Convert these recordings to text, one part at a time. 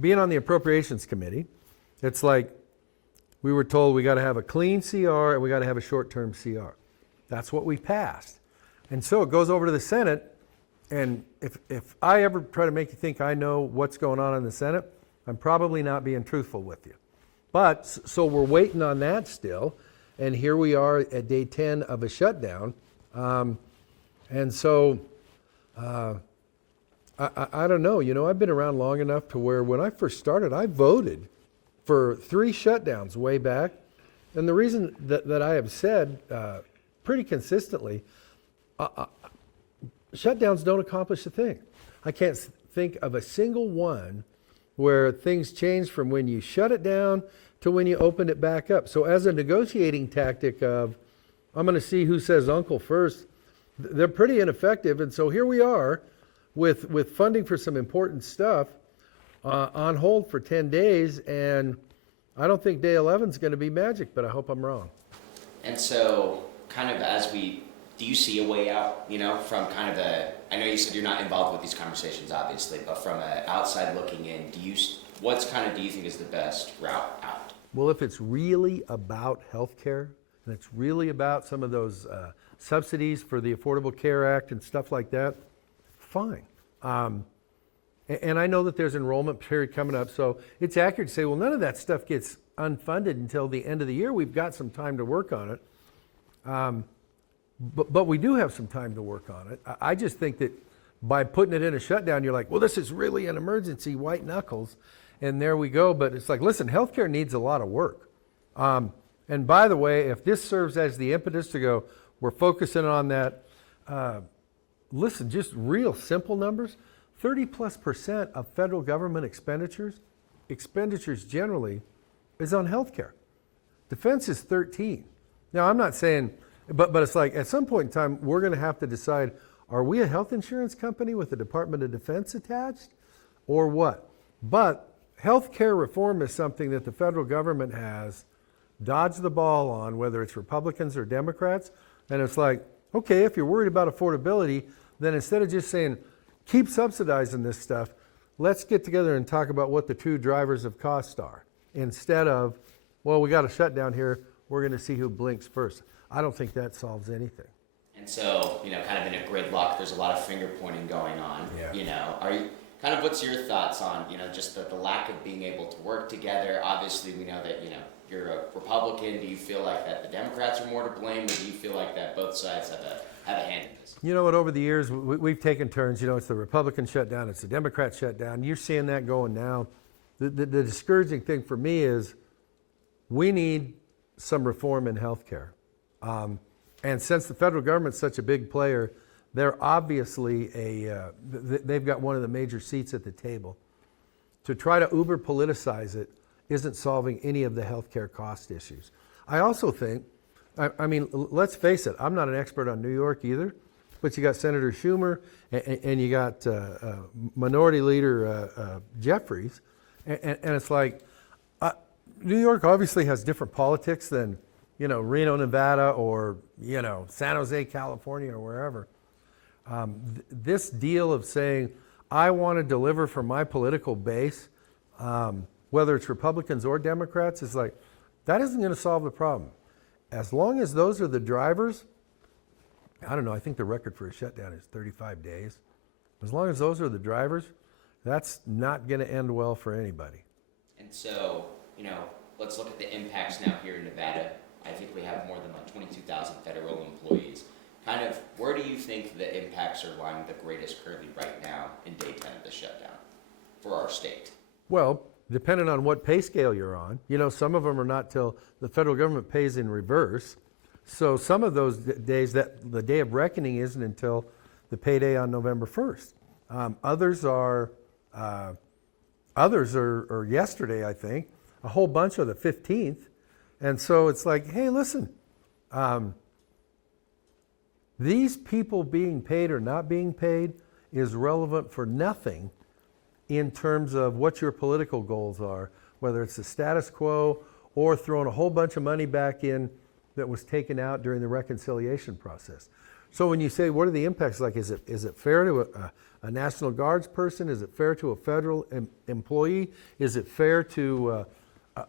being on the Appropriations Committee, it's like we were told we got to have a clean CR and we got to have a short-term CR. That's what we passed. And so it goes over to the Senate, and if I ever try to make you think I know what's going on in the Senate, I'm probably not being truthful with you. But, so we're waiting on that still, and here we are at day 10 of a shutdown. And so, I don't know, I've been around long enough to where when I first started, I voted for 3 shutdowns way back. And the reason that I have said pretty consistently, shutdowns don't accomplish a thing. I can't think of a single one where things change from when you shut it down to when you open it back up. So as a negotiating tactic of, I'm going to see who says uncle first, they're pretty ineffective. And so here we are with funding for some important stuff on hold for 10 days. And I don't think day 11 is going to be magic, but I hope I'm wrong. And so kind of do you see a way out, from kind of I know you said you're not involved with these conversations, obviously, but from an outside looking in, do you think is the best route out? Well, if it's really about healthcare, and it's really about some of those subsidies for the Affordable Care Act and stuff like that, fine. And I know that there's enrollment period coming up, so it's accurate to say, well, none of that stuff gets unfunded until the end of the year. We've got some time to work on it. But we do have some time to work on it. I just think that by putting it in a shutdown, you're like, well, this is really an emergency, white knuckles, and there we go. But it's like, listen, healthcare needs a lot of work. And by the way, if this serves as the impetus to go, we're focusing on that, listen, just real simple numbers, 30+% of federal government expenditures generally, is on healthcare. Defense is 13. Now, I'm not saying, but it's like at some point in time, we're going to have to decide, are we a health insurance company with the Department of Defense attached or what? But healthcare reform is something that the federal government has dodged the ball on, whether it's Republicans or Democrats. And it's like, okay, if you're worried about affordability, then instead of just saying, keep subsidizing this stuff, let's get together and talk about what the true drivers of cost are. Instead of, well, we got a shutdown here, we're going to see who blinks first. I don't think that solves anything. And so, kind of in a gridlock, there's a lot of finger pointing going on. Yeah. What's your thoughts on, just the lack of being able to work together? Obviously, we know that, you're a Republican. Do you feel like that the Democrats are more to blame, or do you feel like that both sides have a hand in this? You know what, over the years, we've taken turns. It's the Republican shutdown, it's the Democrat shutdown. You're seeing that going now. The discouraging thing for me is we need some reform in healthcare. And since the federal government's such a big player, they're obviously they've got one of the major seats at the table. To try to uber politicize it isn't solving any of the healthcare cost issues. I also think, I mean, let's face it, I'm not an expert on New York either, but you got Senator Schumer and you got Minority Leader Jeffries, and it's like, New York obviously has different politics than Reno, Nevada, or, San Jose, California, or wherever. This deal of saying, I want to deliver for my political base, whether it's Republicans or Democrats, is like, that isn't going to solve the problem. As long as those are the drivers, I don't know, I think the record for a shutdown is 35 days. As long as those are the drivers, that's not going to end well for anybody. And so, let's look at the impacts now here in Nevada. I think we have more than 22,000 federal employees. Kind of, where do you think the impacts are lying the greatest currently right now in day 10 of the shutdown for our state? Well, depending on what pay scale you're on, some of them are not till the federal government pays in reverse. So some of those days, that the day of reckoning isn't until the payday on November 1st. Others are yesterday, I think. A whole bunch are the 15th. And so it's like, hey, listen, these people being paid or not being paid is relevant for nothing in terms of what your political goals are, whether it's the status quo or throwing a whole bunch of money back in that was taken out during the reconciliation process. So when you say, what are the impacts like? Is it fair to a National Guards person? Is it fair to a federal employee? Is it fair to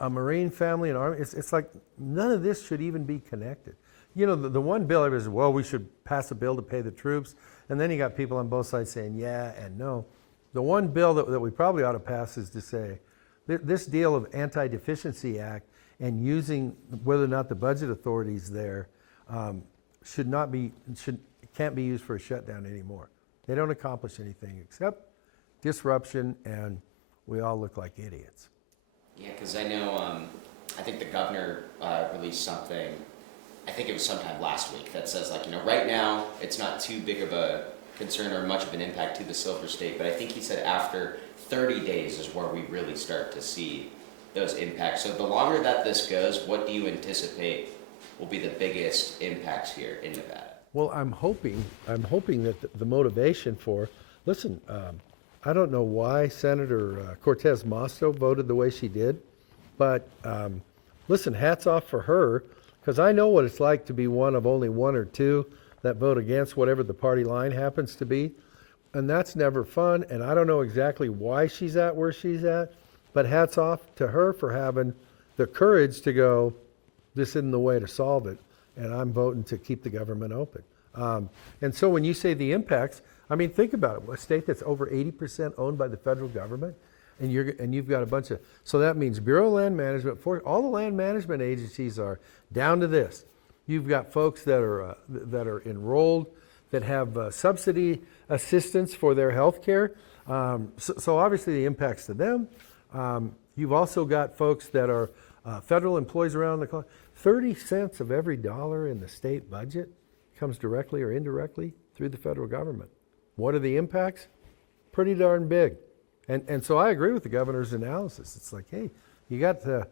a Marine family and Army? It's like none of this should even be connected. You know, the one bill, everybody says, well, we should pass a bill to pay the troops. And then you got people on both sides saying yeah and no. The one bill that we probably ought to pass is to say, this deal of Anti-Deficiency Act and using whether or not the budget authorities there can't be used for a shutdown anymore. They don't accomplish anything except disruption, and we all look like idiots. Yeah, because I know, I think the governor released something, I think it was sometime last week, that says, like, you know, right now it's not too big of a concern or much of an impact to the Silver State, but I think he said after 30 days is where we really start to see those impacts. So the longer that this goes, what do you anticipate will be the biggest impacts here in Nevada? Well, I'm hoping that the motivation for, listen, I don't know why Senator Cortez Masto voted the way she did, but listen, hats off for her, because I know what it's like to be one of only one or two that vote against whatever the party line happens to be, and that's never fun, and I don't know exactly why she's at where she's at, but hats off to her for having the courage to go, this isn't the way to solve it, and I'm voting to keep the government open. And so when you say the impacts, I mean, think about it. A state that's over 80% owned by the federal government, and you've got a bunch of, so that means Bureau of Land Management, all the land management agencies are down to this. You've got folks that are enrolled, that have subsidy assistance for their health care. So obviously the impacts to them. You've also got folks that are federal employees around the clock. 30 cents of every dollar in the state budget comes directly or indirectly through the federal government. What are the impacts? Pretty darn big. And so I agree with the governor's analysis. It's like, hey, you got to,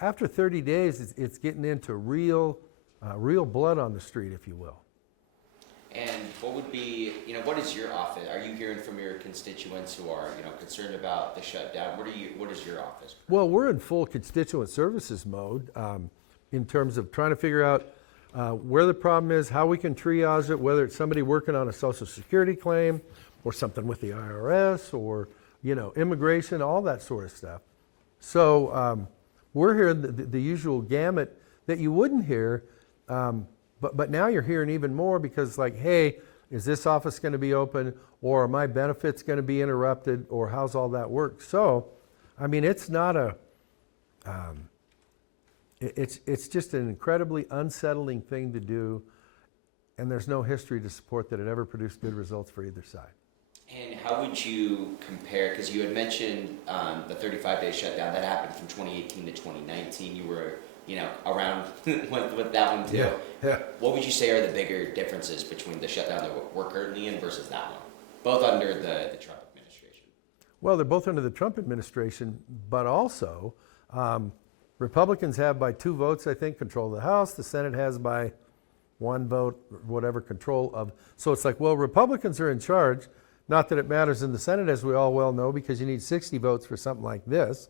after 30 days, it's getting into real blood on the street, if you will. And what would be, you know, what is your office? Are you hearing from your constituents who are, you know, concerned about the shutdown? What is your office? Well, we're in full constituent services mode in terms of trying to figure out where the problem is, how we can triage it, whether it's somebody working on a Social Security claim or something with the IRS or, you know, immigration, all that sort of stuff. So we're hearing the usual gamut that you wouldn't hear, but now you're hearing even more because, like, hey, is this office going to be open, or are my benefits going to be interrupted, or how's all that work? So, I mean, it's not a, it's just an incredibly unsettling thing to do, and there's no history to support that it ever produced good results for either side. And how would you compare, because you had mentioned the 35-day shutdown that happened from 2018 to 2019. You were, you know, around with that one too. Yeah. What would you say are the bigger differences between the shutdown that we're currently in versus that one? Both under the Trump administration. Well, they're both under the Trump administration, but also Republicans have by 2 votes, I think, control of the House. The Senate has by 1 vote, whatever, control of. So it's like, well, Republicans are in charge. Not that it matters in the Senate, as we all well know, because you need 60 votes for something like this.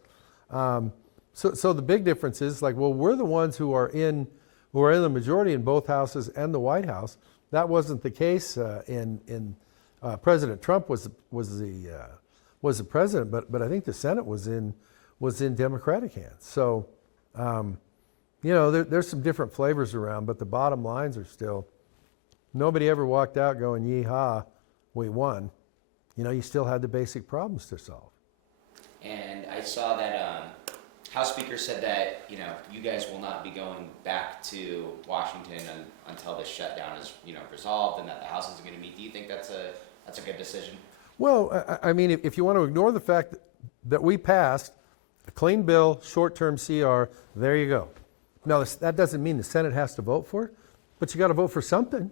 So the big difference is, like, well, we're the ones who are in the majority in both houses and the White House. That wasn't the case in President Trump was the president, but I think the Senate was in Democratic hands. So, you know, there's some different flavors around, but the bottom lines are still, nobody ever walked out going, yee-haw, we won. You know, you still had the basic problems to solve. And I saw that House Speaker said that, you know, you guys will not be going back to Washington until this shutdown is, you know, resolved, and that the House isn't going to meet. Do you think that's a good decision? Well, I mean, if you want to ignore the fact that we passed a clean bill, short-term CR, there you go. Now, that doesn't mean the Senate has to vote for it, but you got to vote for something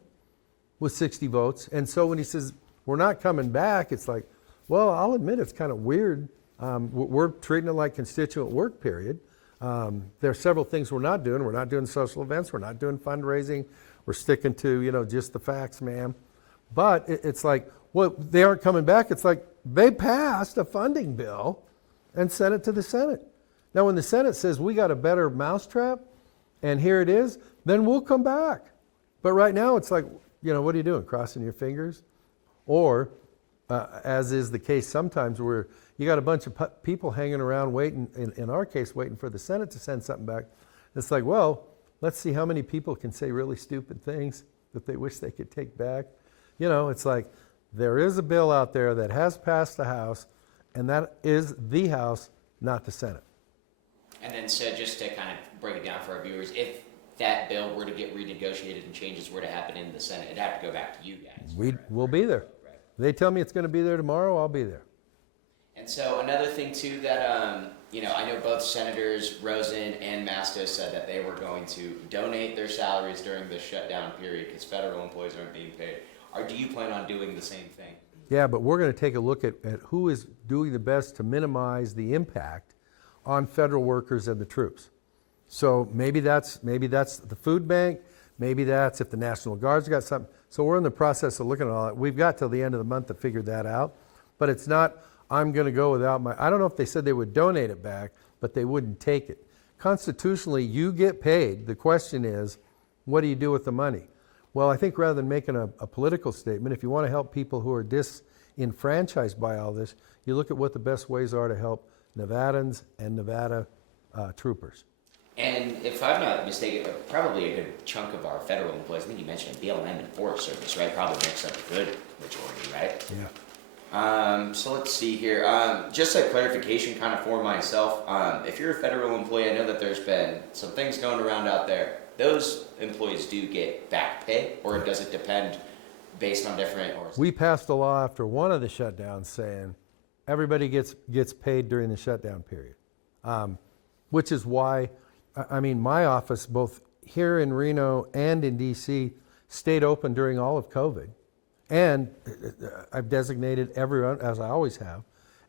with 60 votes. And so when he says, we're not coming back, it's like, well, I'll admit it's kind of weird. We're treating it like constituent work, period. There are several things we're not doing. We're not doing social events. We're not doing fundraising. We're sticking to, you know, just the facts, ma'am. But it's like, well, they aren't coming back. It's like they passed a funding bill and sent it to the Senate. Now, when the Senate says we got a better mousetrap and here it is, then we'll come back. But right now it's like, you know, what are you doing? Crossing your fingers? Or as is the case sometimes where you got a bunch of people hanging around waiting, in our case, waiting for the Senate to send something back. It's like, well, let's see how many people can say really stupid things that they wish they could take back. You know, it's like there is a bill out there that has passed the House, and that is the House, not the Senate. And then, so just to kind of break it down for our viewers, if that bill were to get renegotiated and changes were to happen in the Senate, it'd have to go back to you guys. We'll be there. Right. They tell me it's going to be there tomorrow, I'll be there. And so another thing too that, you know, I know both Senators Rosen and Masto said that they were going to donate their salaries during the shutdown period because federal employees aren't being paid. Or do you plan on doing the same thing? Yeah, but we're going to take a look at who is doing the best to minimize the impact on federal workers and the troops. So maybe that's the food bank, maybe that's if the National Guard's got something. So we're in the process of looking at all that. We've got till the end of the month to figure that out. But it's not, I'm going to go without my, I don't know if they said they would donate it back, but they wouldn't take it. Constitutionally, you get paid. The question is, what do you do with the money? Well, I think rather than making a political statement, if you want to help people who are disenfranchised by all this, you look at what the best ways are to help Nevadans and Nevada troopers. And if I'm not mistaken, probably a good chunk of our federal employees, I think you mentioned BLM and Forest Service, right? Probably makes up a good majority, right? Yeah. So let's see here. Just a clarification kind of for myself. If you're a federal employee, I know that there's been some things going around out there. Those employees do get back pay, or does it depend based on different? Or We passed a law after one of the shutdowns saying everybody gets paid during the shutdown period, which is why, I mean, my office, both here in Reno and in DC, stayed open during all of COVID. And I've designated everyone, as I always have,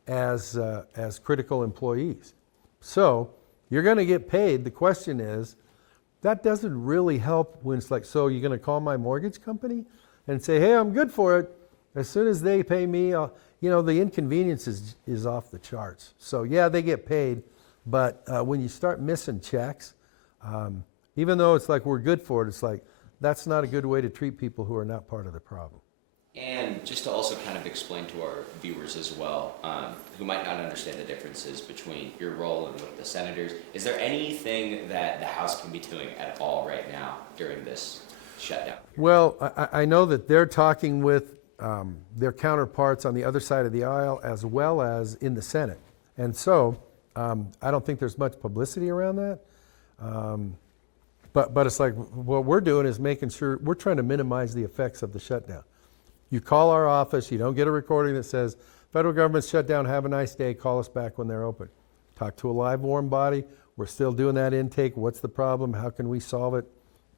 as critical employees. So you're going to get paid. The question is, that doesn't really help when it's like, so you're going to call my mortgage company and say, hey, I'm good for it. As soon as they pay me, you know, the inconvenience is off the charts. So yeah, they get paid. But when you start missing checks, even though it's like we're good for it, it's like that's not a good way to treat people who are not part of the problem. And just to also kind of explain to our viewers as well, who might not understand the differences between your role and with the senators, is there anything that the House can be doing at all right now during this shutdown? Well, I know that they're talking with their counterparts on the other side of the aisle as well as in the Senate. And so I don't think there's much publicity around that. But it's like what we're doing is making sure we're trying to minimize the effects of the shutdown. You call our office, you don't get a recording that says, federal government's shut down, have a nice day, call us back when they're open. Talk to a live, warm body. We're still doing that intake. What's the problem? How can we solve it?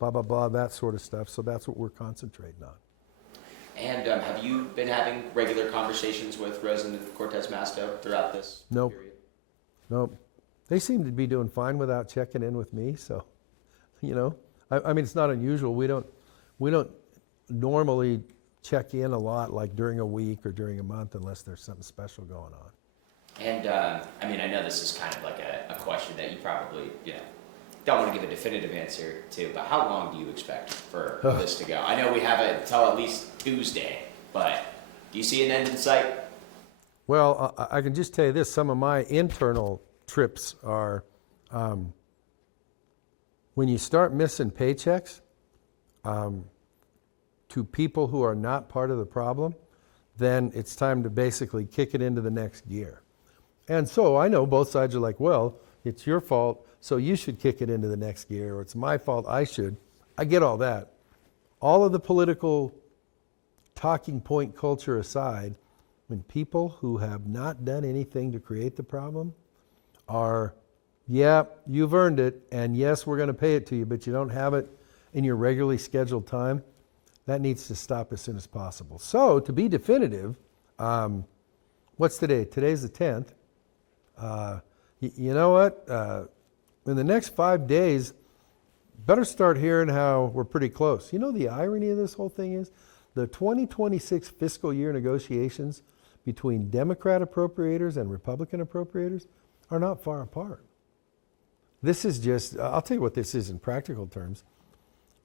Blah, blah, blah, that sort of stuff. So that's what we're concentrating on. And have you been having regular conversations with Rosen and Cortez Masto throughout this period? Nope. They seem to be doing fine without checking in with me. So, you know, I mean, it's not unusual. We don't normally check in a lot like during a week or during a month unless there's something special going on. And I mean, I know this is kind of like a question that you probably, you know, don't want to give a definitive answer to, but how long do you expect for this to go? I know we have it until at least Tuesday, but do you see an end in sight? Well, I can just tell you this. Some of my internal trips are when you start missing paychecks to people who are not part of the problem, then it's time to basically kick it into the next gear. And so I know both sides are like, well, it's your fault, so you should kick it into the next gear, or it's my fault, I should. I get all that. All of the political talking point culture aside, when people who have not done anything to create the problem are, yeah, you've earned it, and yes, we're going to pay it to you, but you don't have it in your regularly scheduled time, that needs to stop as soon as possible. So, to be definitive, what's today? Today's the 10th. You know what? In the next 5 days, better start hearing how we're pretty close. You know, the irony of this whole thing is the 2026 fiscal year negotiations between Democrat appropriators and Republican appropriators are not far apart. This is just, I'll tell you what this is in practical terms.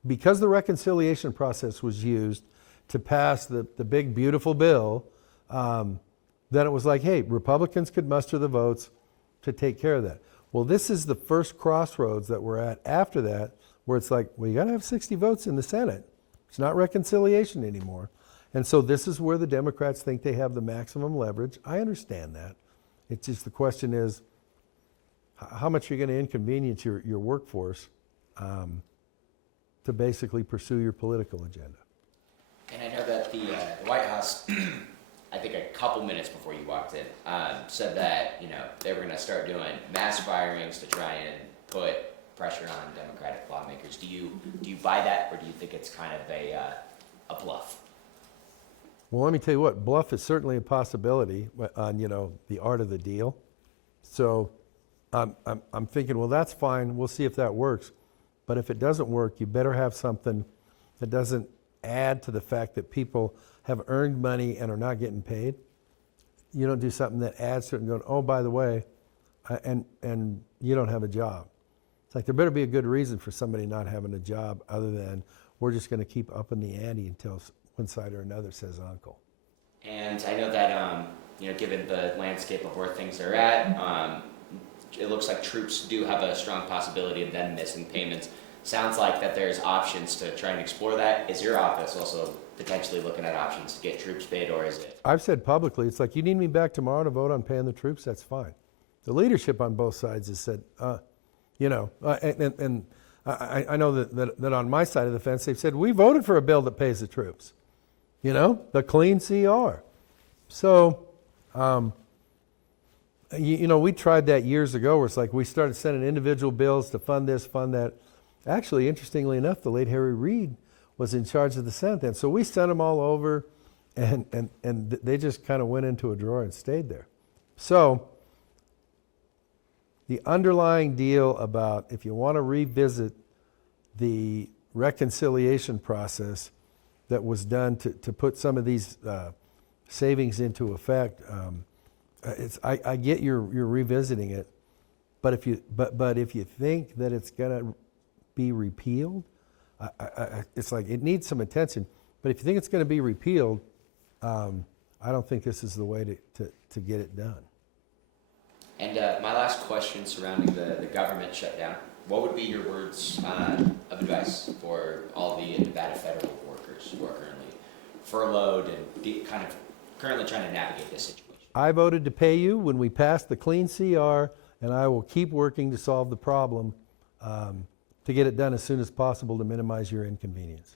Because the reconciliation process was used to pass the big, beautiful bill then it was like, hey, Republicans could muster the votes to take care of that. Well, this is the first crossroads that we're at after that, where it's like, well, you got to have 60 votes in the Senate. It's not reconciliation anymore. And so this is where the Democrats think they have the maximum leverage. I understand that. It's just the question is, how much are you going to inconvenience your workforce to basically pursue your political agenda? And I know that the White House, I think a couple minutes before you walked in, said that they were going to start doing mass firings to try and put pressure on Democratic lawmakers. Do you buy that, or do you think it's kind of a bluff? Well, let me tell you what, bluff is certainly a possibility on the art of the deal. So I'm thinking, well, that's fine. We'll see if that works. But if it doesn't work, you better have something that doesn't add to the fact that people have earned money and are not getting paid. You don't do something that adds to it and go, oh, by the way, and you don't have a job. It's like there better be a good reason for somebody not having a job other than we're just going to keep upping the ante until one side or another says uncle. And I know that given the landscape of where things are at, it looks like troops do have a strong possibility of them missing payments. Sounds like that there's options to try and explore that. Is your office also potentially looking at options to get troops paid, or is it? I've said publicly, it's like, you need me back tomorrow to vote on paying the troops, that's fine. The leadership on both sides has said, and I know that on my side of the fence, they've said, we voted for a bill that pays the troops, the clean CR. So, we tried that years ago where it's like we started sending individual bills to fund this, fund that. Actually, interestingly enough, the late Harry Reid was in charge of the Senate then. So we sent them all over, and they just kind of went into a drawer and stayed there. So the underlying deal about if you want to revisit the reconciliation process that was done to put some of these savings into effect, I get you're revisiting it, but if you think that it's going to be repealed, it's like it needs some attention. But if you think it's going to be repealed, I don't think this is the way to get it done. And my last question surrounding the government shutdown, what would be your words of advice for all the Nevada federal workers who are currently furloughed and kind of currently trying to navigate this situation? I voted to pay you when we passed the clean CR, and I will keep working to solve the problem to get it done as soon as possible to minimize your inconvenience.